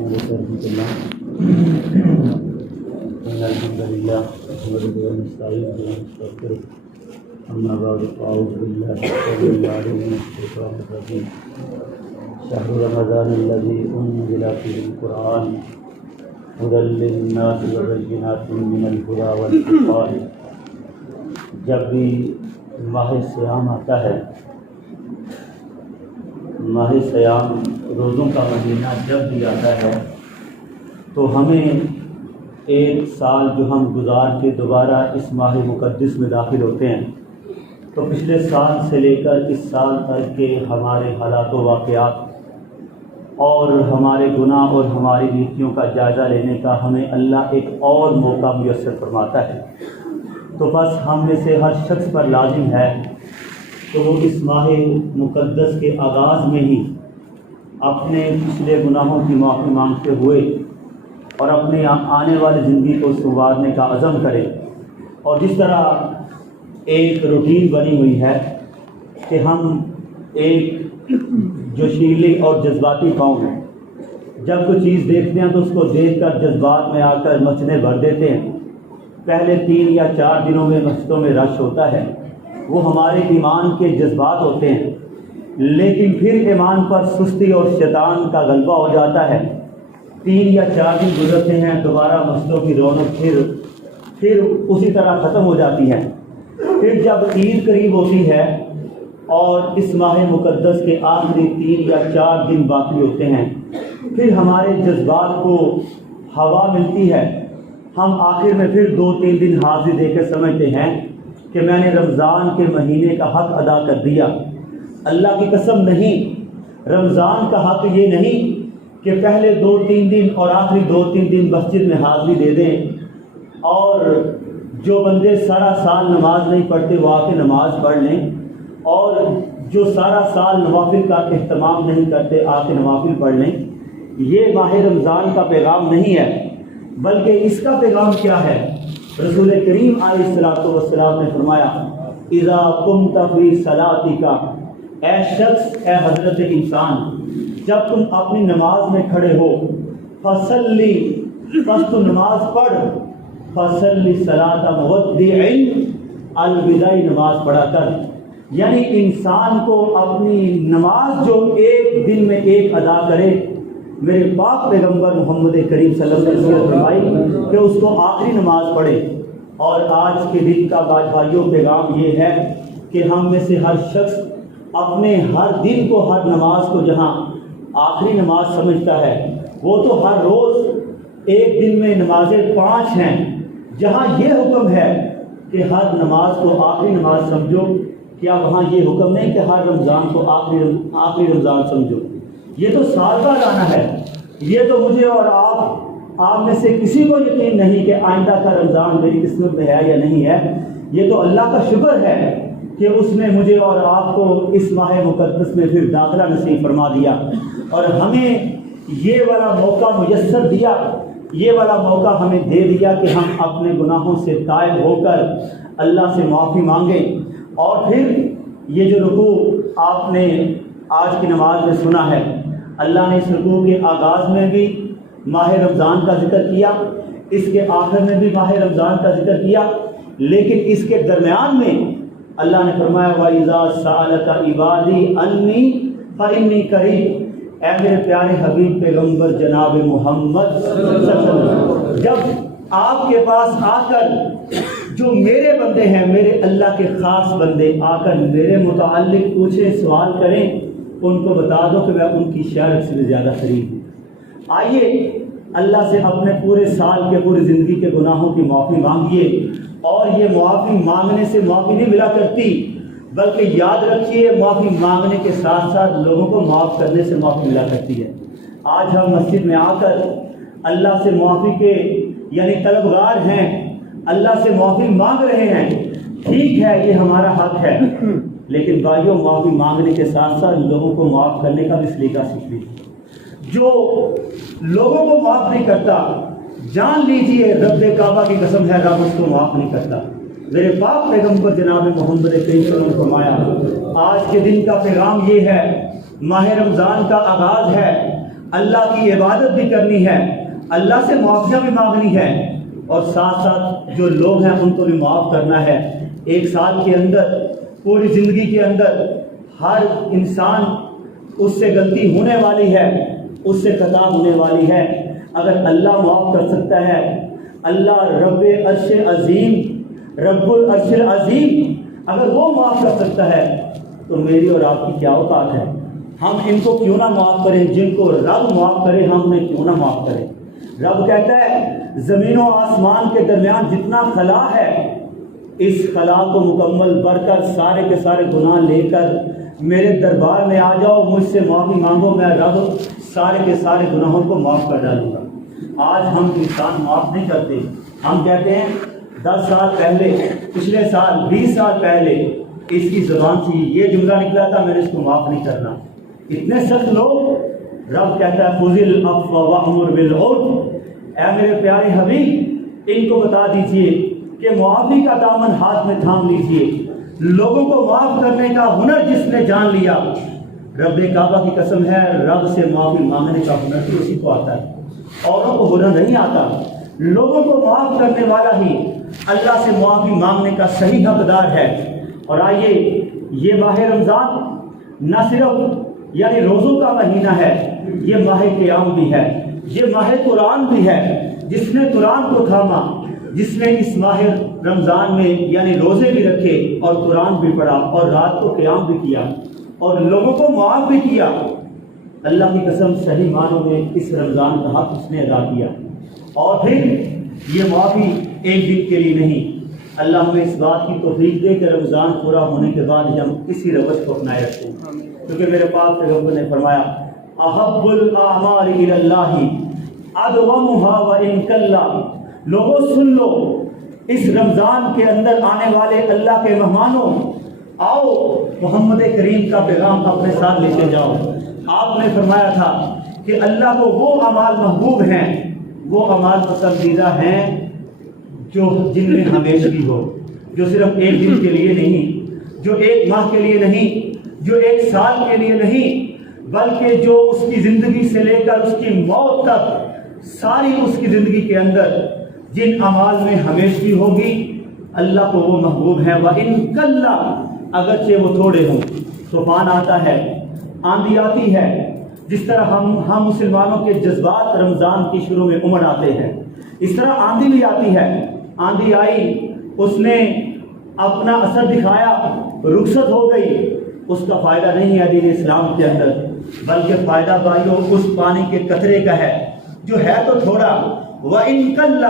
ورحمة الله. إن الحمد لله نحمده ونستعينه ونستغفره. أما بعد فأعوذ بالله السميع العليم من الشيطان الرجيم. شهر رمضان الذي أنزل فيه القرآن هدى للناس وبينات من الهدى والفرقان. جب بھی ماہ صیام آتا ہے، ماہ صیام روزوں کا مہینہ جب بھی آتا ہے تو ہمیں ایک سال جو ہم گزار کے دوبارہ اس ماہ مقدس میں داخل ہوتے ہیں تو پچھلے سال سے لے کر اس سال تک کے ہمارے حالات و واقعات اور ہمارے گناہ اور ہماری نیکیوں کا جائزہ لینے کا ہمیں اللہ ایک اور موقع میسر فرماتا ہے۔ تو بس ہم میں سے ہر شخص پر لازم ہے کہ وہ اس ماہ مقدس کے آغاز میں ہی اپنے پچھلے گناہوں کی معافی مانگتے ہوئے اور اپنے آنے والی زندگی کو سنوارنے کا عزم کرے۔ اور جس طرح ایک روٹین بنی ہوئی ہے کہ ہم ایک جوشیلی اور جذباتی قوم ہیں، جب کوئی چیز دیکھتے ہیں تو اس کو دیکھ کر جذبات میں آ کر مسجدیں بھر دیتے ہیں۔ پہلے 3 یا 4 دنوں میں مسجدوں میں رش ہوتا ہے، وہ ہمارے ایمان کے جذبات ہوتے ہیں، لیکن پھر ایمان پر سستی اور شیطان کا غلبہ ہو جاتا ہے۔ 3 یا 4 دن گزرتے ہیں، دوبارہ مسجدوں کی رونق پھر اسی طرح ختم ہو جاتی ہے۔ پھر جب عید قریب ہوتی ہے اور اس ماہ مقدس کے آخری 3 یا 4 دن باقی ہوتے ہیں، پھر ہمارے جذبات کو ہوا ملتی ہے۔ ہم آخر میں پھر 2-3 دن حاضری دے کے سمجھتے ہیں کہ میں نے رمضان کے مہینے کا حق ادا کر دیا۔ اللہ کی قسم نہیں، رمضان کا حق یہ نہیں کہ پہلے 2-3 دن اور آخری 2-3 دن مسجد میں حاضری دے دیں اور جو بندے سارا سال نماز نہیں پڑھتے وہ آ کے نماز پڑھ لیں، اور جو سارا سال نوافل کا اہتمام نہیں کرتے آ کے نوافل پڑھ لیں۔ یہ ماہ رمضان کا پیغام نہیں ہے، بلکہ اس کا پیغام کیا ہے؟ رسول کریم علیہ الصلوۃ نے فرمایا، اذا قمت فی صلاتک، اے شخص، اے حضرت انسان، جب تم اپنی نماز میں کھڑے ہو، فصلی، بس تو نماز پڑھ، فصلی صلاۃ مودع، الوداعی نماز پڑھا کر۔ یعنی انسان کو اپنی نماز جو ایک دن میں ایک ادا کرے، میرے پاک پیغمبر محمد کریم صلی اللہ علیہ وسلم فرمائی کہ اس کو آخری نماز پڑھے۔ اور آج کے دن کا بھائیوں پیغام یہ ہے کہ ہم میں سے ہر شخص اپنے ہر دن کو، ہر نماز کو جہاں آخری نماز سمجھتا ہے، وہ تو ہر روز ایک دن میں نمازیں 5 ہیں، جہاں یہ حکم ہے کہ ہر نماز کو آخری نماز سمجھو، کیا وہاں یہ حکم نہیں کہ ہر رمضان کو آخری رمضان سمجھو؟ یہ تو سال کا لانا ہے۔ یہ تو مجھے اور آپ میں سے کسی کو یقین نہیں کہ آئندہ کا رمضان میری قسمت میں ہے یا نہیں ہے۔ یہ تو اللہ کا شکر ہے کہ اس نے مجھے اور آپ کو اس ماہ مقدس میں پھر داخلہ نصیب فرما دیا اور ہمیں یہ والا موقع میسر دیا، یہ والا موقع ہمیں دے دیا کہ ہم اپنے گناہوں سے تائب ہو کر اللہ سے معافی مانگیں۔ اور پھر یہ جو رکوع آپ نے آج کی نماز میں سنا ہے، اللہ نے اس رکوع کے آغاز میں بھی ماہ رمضان کا ذکر کیا، اس کے آخر میں بھی ماہ رمضان کا ذکر کیا، لیکن اس کے درمیان میں اللہ نے فرمایا وَإِذَا سَأَلَكَ عِبَادِي عَنِّي فَإِنِّي قَرِيبٌ۔ اے میرے پیارے حبیب پیغمبر جناب محمد صلی اللہ علیہ وسلم، جب آپ کے پاس آ کر جو میرے بندے ہیں، میرے اللہ کے خاص بندے آ کر میرے متعلق پوچھیں، سوال کریں، ان کو بتا دو کہ میں ان کی شرح سے زیادہ قریب ہوں۔ آئیے اللہ سے اپنے پورے سال کے، پوری زندگی کے گناہوں کی معافی مانگیے۔ اور یہ معافی مانگنے سے معافی نہیں ملا کرتی، بلکہ یاد رکھیے معافی مانگنے کے ساتھ ساتھ لوگوں کو معاف کرنے سے معافی ملا کرتی ہے۔ آج ہم مسجد میں آ کر اللہ سے معافی کے یعنی طلبگار ہیں، اللہ سے معافی مانگ رہے ہیں، ٹھیک ہے، یہ ہمارا حق ہے، لیکن بھائیوں معافی مانگنے کے ساتھ ساتھ لوگوں کو معاف کرنے کا بھی سلیقہ سیکھ لیجیے۔ جو لوگوں کو معاف نہیں کرتا، جان لیجئے رب کعبہ کی قسم ہے، رب اس کو معاف نہیں کرتا۔ میرے پاک پیغمبر جناب محمد کریم صلی اللہ علیہ وسلم نے فرمایا، آج کے دن کا پیغام یہ ہے، ماہ رمضان کا آغاز ہے، اللہ کی عبادت بھی کرنی ہے، اللہ سے معافیہ بھی مانگنی ہے، اور ساتھ ساتھ جو لوگ ہیں ان کو بھی معاف کرنا ہے۔ ایک سال کے اندر، پوری زندگی کے اندر ہر انسان اس سے غلطی ہونے والی ہے، اس سے خطا ہونے والی ہے۔ اگر اللہ معاف کر سکتا ہے، اللہ رب عرش عظیم، رب العرش العظیم اگر وہ معاف کر سکتا ہے تو میری اور آپ کی کیا اوقات ہے؟ ہم ان کو کیوں نہ معاف کریں؟ جن کو رب معاف کرے ہم انہیں کیوں نہ معاف کریں؟ رب کہتا ہے زمین و آسمان کے درمیان جتنا خلا ہے، اس خلا کو مکمل بھر کر سارے کے سارے گناہ لے کر میرے دربار میں آ جاؤ، مجھ سے معافی مانگو، میں رب سارے کے سارے گناہوں کو معاف کر ڈالوں گا۔ آج ہم انسان معاف نہیں کرتے۔ ہم کہتے ہیں 10 سال پہلے، پچھلے سال، 20 سال پہلے اس کی زبان سے یہ جملہ نکلا تھا، میں نے اس کو معاف نہیں کرنا۔ اتنے سخت لوگ۔ رب کہتا ہے خذ العفو وامر بالعرف، اے میرے پیارے حبیب ان کو بتا دیجئے کہ معافی کا دامن ہاتھ میں تھام لیجئے۔ لوگوں کو معاف کرنے کا ہنر جس نے جان لیا، رب کعبہ کی قسم ہے رب سے معافی مانگنے کا ہنر بھی اسی کو آتا ہے، اوروں کو ہنر نہیں آتا۔ لوگوں کو معاف کرنے والا ہی اللہ سے معافی مانگنے کا صحیح حقدار ہے۔ اور آئیے، یہ ماہ رمضان نہ صرف یعنی روزوں کا مہینہ ہے، یہ ماہ قیام بھی ہے، یہ ماہ قرآن بھی ہے۔ جس نے قرآن کو تھاما، جس نے اس ماہ رمضان میں یعنی روزے بھی رکھے اور قرآن بھی پڑھا اور رات کو قیام بھی کیا اور لوگوں کو معاف بھی کیا، اللہ کی قسم صحیح معنوں میں اس رمضان کا حق اس نے ادا کیا۔ اور پھر یہ معافی ایک دن کے لیے نہیں، اللہ ہمیں اس بات کی توفیق دے کہ رمضان پورا ہونے کے بعد ہم اسی روش کو اپنائے رکھیں، کیونکہ میرے پاک پیغمبر نے فرمایا احب الاعمال الی اللہ ادومها وان قل۔ لوگوں سن لو، اس رمضان کے اندر آنے والے اللہ کے مہمانوں، آؤ محمد کریم کا پیغام اپنے ساتھ لے کے جاؤ۔ آپ نے فرمایا تھا کہ اللہ کو وہ اعمال محبوب ہیں، وہ اعمال پسندیدہ ہیں جو جن میں ہمیشگی ہو، جو صرف ایک دن کے لیے نہیں، جو ایک ماہ کے لیے نہیں، جو ایک سال کے لیے نہیں، بلکہ جو اس کی زندگی سے لے کر اس کی موت تک ساری اس کی زندگی کے اندر جن اعمال میں ہمیشگی ہوگی، اللہ کو وہ محبوب ہیں۔ وَإِن قَلَّ، اگرچہ وہ تھوڑے ہوں۔ طوفان آتا ہے، آندھی آتی ہے، جس طرح ہم مسلمانوں کے جذبات رمضان کی شروع میں امڑ آتے ہیں، اس طرح آندھی بھی آتی ہے۔ آندھی آئی، اس نے اپنا اثر دکھایا، رخصت ہو گئی، اس کا فائدہ نہیں ہے دین اسلام کے اندر، بلکہ فائدہ بھائیو اس پانی کے قطرے کا ہے جو ہے تو تھوڑا۔ وَإِن قَلَّ،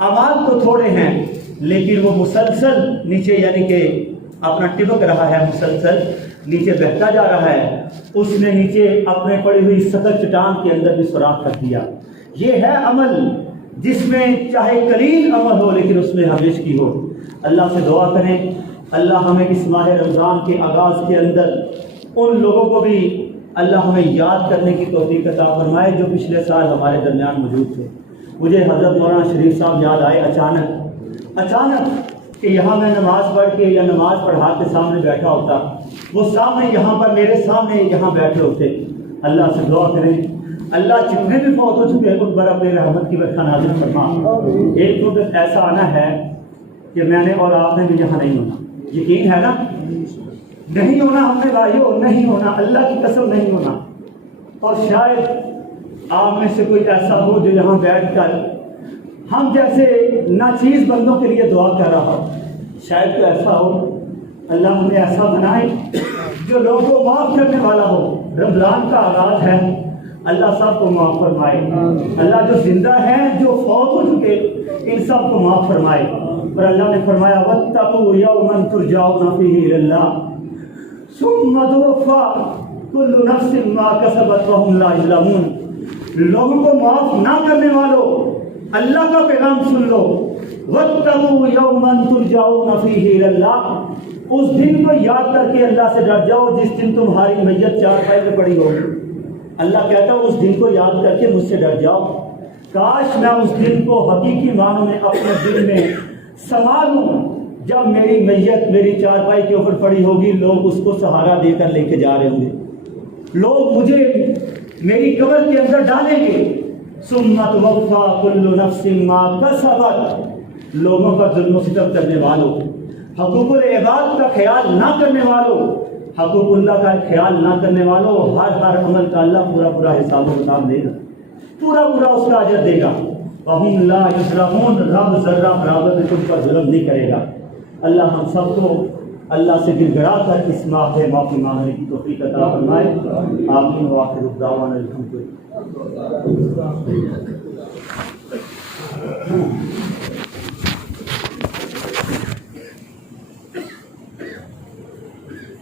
اعمال تو تھوڑے ہیں لیکن وہ مسلسل نیچے یعنی کہ اپنا ٹپک رہا ہے، مسلسل نیچے بہتا جا رہا ہے۔ اس نے نیچے اپنے پڑی ہوئی سخت چٹان کے اندر بھی سوراخ کر دیا۔ یہ ہے عمل جس میں چاہے قلیل عمل ہو لیکن اس میں ہمیشگی ہو۔ اللہ سے دعا کریں اللہ ہمیں اس ماہ رمضان کے آغاز کے اندر ان لوگوں کو بھی اللہ ہمیں یاد کرنے کی توفیق عطا فرمائے جو پچھلے سال ہمارے درمیان موجود تھے۔ مجھے حضرت مولانا شریف صاحب یاد آئے اچانک کہ یہاں میں نماز پڑھ کے یا نماز پڑھا کے سامنے بیٹھا ہوتا، وہ سامنے یہاں پر میرے سامنے یہاں بیٹھے ہوتے۔ اللہ سے دعا کریں اللہ جتنے بھی فوت ہو چکے ان پر اپنے رحمت کی برکھا نازل فرما۔ ایک وقت ایسا آنا ہے کہ میں نے اور آپ نے بھی یہاں نہیں ہونا، یقین ہے نا؟ نہیں ہونا ہم نے بھائیو، نہیں ہونا، اللہ کی قسم نہیں ہونا۔ اور شاید آپ میں سے کوئی ایسا ہو جو یہاں بیٹھ کر ہم جیسے ناچیز بندوں کے لیے دعا کر رہا ہو، شاید کوئی ایسا ہو، اللہ ہمیں ایسا بنائے جو لوگوں کو معاف کرنے والا ہو۔ رمضان کا آغاز ہے، اللہ سب کو معاف فرمائے، اللہ جو زندہ ہیں جو فوت ہو چکے ان سب کو معاف فرمائے۔ اور اللہ نے فرمایا وَاتَّقُوا يَوْمًا تُرْجَعُونَ فِيهِ إِلَى اللَّهِ ثُمَّ تُوَفَّىٰ كُلُّ نَفْسٍ مَّا كَسَبَتْ وَهُمْ لَا يُظْلَمُونَ۔ لوگوں کو معاف نہ کرنے والوں اللہ کا پیغام سن لو، وَاتَّقُوا يَوْمًا تُرْجَعُونَ فِيهِ إِلَى اللَّهِ، اس دن کو یاد کر کے اللہ سے ڈر جاؤ جس دن تمہاری میت چارپائی پہ پڑی ہوگی۔ اللہ کہتا ہے اس دن کو یاد کر کے مجھ سے ڈر جاؤ۔ کاش میں اس دن کو حقیقی معنوں میں اپنے دل میں سما لوں، جب میری میت میری چارپائی کے اوپر پڑی ہوگی، لوگ اس کو سہارا دے کر لے کے جا رہے ہوں گے، لوگ مجھے میری قبر کے اندر ڈالیں گے. ثم توفی کل نفس ما کسبت، لوگوں کا ظلم و ستم کرنے والوں، حقوق العباد کا خیال نہ کرنے والوں، حقوق اللہ کا خیال نہ کرنے والوں، ہر عمل کا اللہ پورا پورا حساب و کتاب دے گا، پورا پورا اس کا اجر دے گا. وَهُمْ لَا يُظْلَمُونَ، رب ذرہ برابر میں تم پر ظلم نہیں کرے گا. اللہ ہم سب کو اللہ سے گڑ گڑا کر اس ماہ سے معافی مانگنے کی توفیق عطا فرمائے. آمین وآخر دعوانا الحمدللہ.